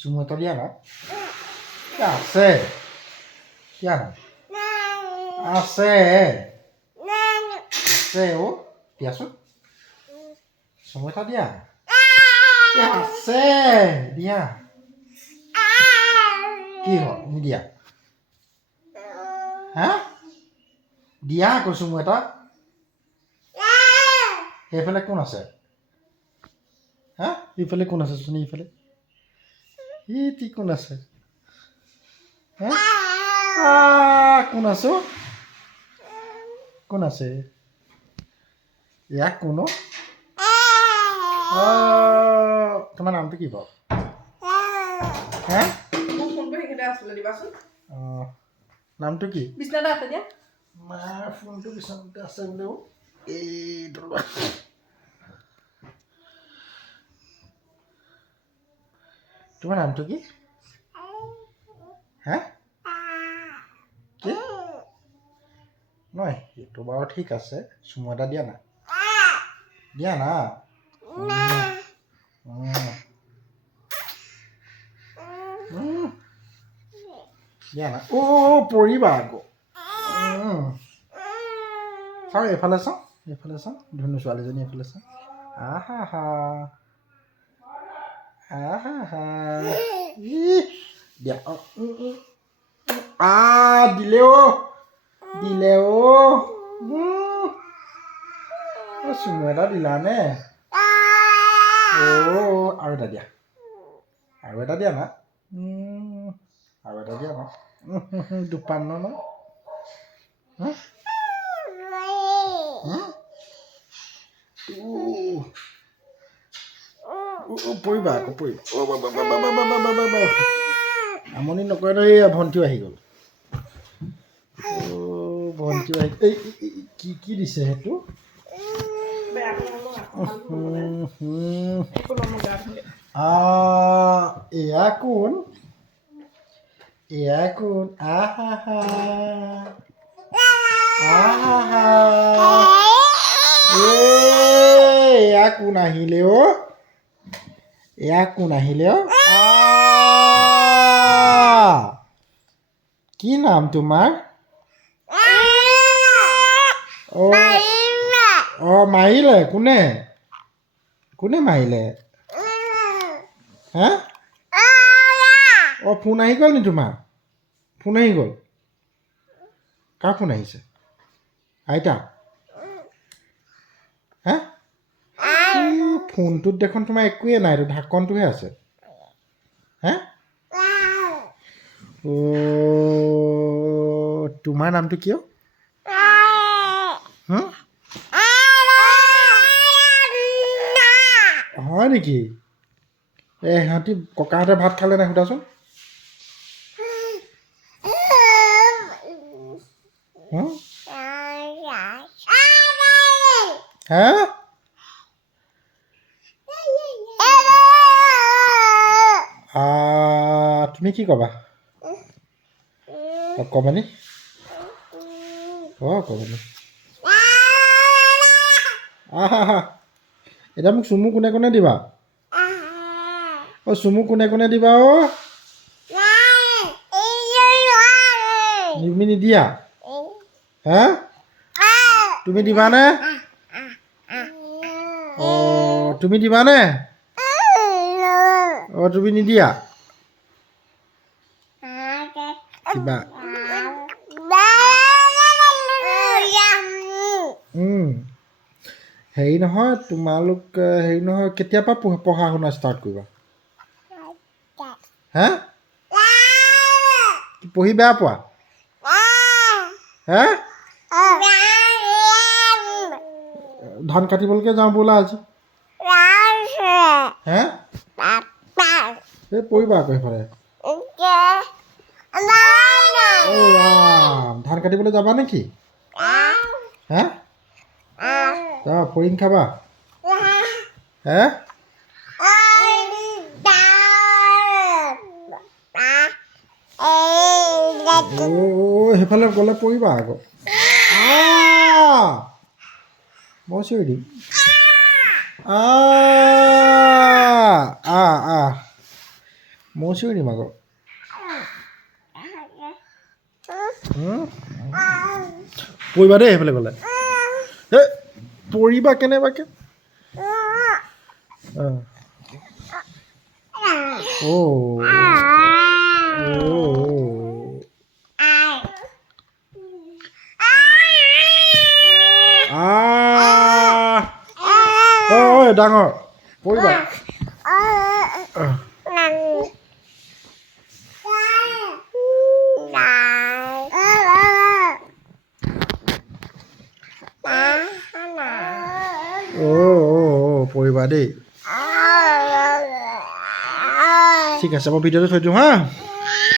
চুমু এটা দিয়া না আছে দিয়া না আছে আছে অ' দিয়াচোন চুমু এটা দিয়া আছে দিয়া কি হ'ল নিদিয়া হা দিয়া আকৌ চুমু এটা সেইফালে কোন আছে হা ইফালে কোন আছে চোন ইফালে ই কোন আছে কোন আছে কোন আছে ইয়াক কোন তোমাৰ নামটো কি বাৰু হে নামটো কি মাৰ ফোনটো বিচনাতে আছে বোলে এই তোমাৰ নামটো কি হে কি নহয় সেইটো বাৰু ঠিক আছে চুমু এটা দিয়া না দিয়া না দিয়া না পৰিবা আকৌ চাওঁ এইফালে চাওঁ ধুনু ছোৱালীজনী এইফালে চাওঁ দিয়া দিলে চুমু এটা দিলানে আৰু এটা দিয়া না আৰু এটা দিয়া না দুপান ন পৰিবা আকৌ পৰিবা আমনি নকৰে ন এই ভণ্টিও আহি গ'ল ভণ্টিও আহি এই কি দিছে সেইটো এয়া কোন এয়া কোন আহিলে কি নাম তোমাৰ মাৰিলে কোনে মাৰিলে হা ফোন আহি গ'ল নি তোমাৰ ফোন আহি গ'ল কাৰ ফোন আহিছে আইতা হা ফোনটোত দেখোন তোমাৰ একোৱে নাই এইটো ঢাকনটোহে আছে হা তোমাৰ নামটো কিয় হয় নেকি সিহঁতি ককাহঁতে ভাত খালে নাই সোধাচোন হা তুমি কি ক'বা ক'বানি ক'বানি এতিয়া মোক চুমু কোনে দিবা চুমু কোনে দিবা তুমি নিদিয়া হা তুমি দিবানে তুমি দিবানে তুমি নিদিয়া কিবা হেৰি নহয় তোমালোক হেৰি নহয় কেতিয়াৰ পৰা পঢ়া শুনা ষ্টাৰ্ট কৰিবা হা পঢ়ি বেয়া পোৱা হা ধান কাটিবলৈকে যাওঁ ব'লা আজি হে এই পৰিবা আকৌ সেইফালে ধান কাটিবলৈ যাবা নেকি হা ফৰিং খাবা হে সেইফালে গ'লে পৰিবা আকৌ মই চিঞৰি দিম ময়ো চিঞৰিম আকৌ পৰিবা দেই সেইফালে গ'লে এই পৰিবা কেনেবাকে ডাঙৰ পৰিবা পৰিবা দেই ঠিক আছে মই ভিডিঅ'টো থৈ দিওঁ হা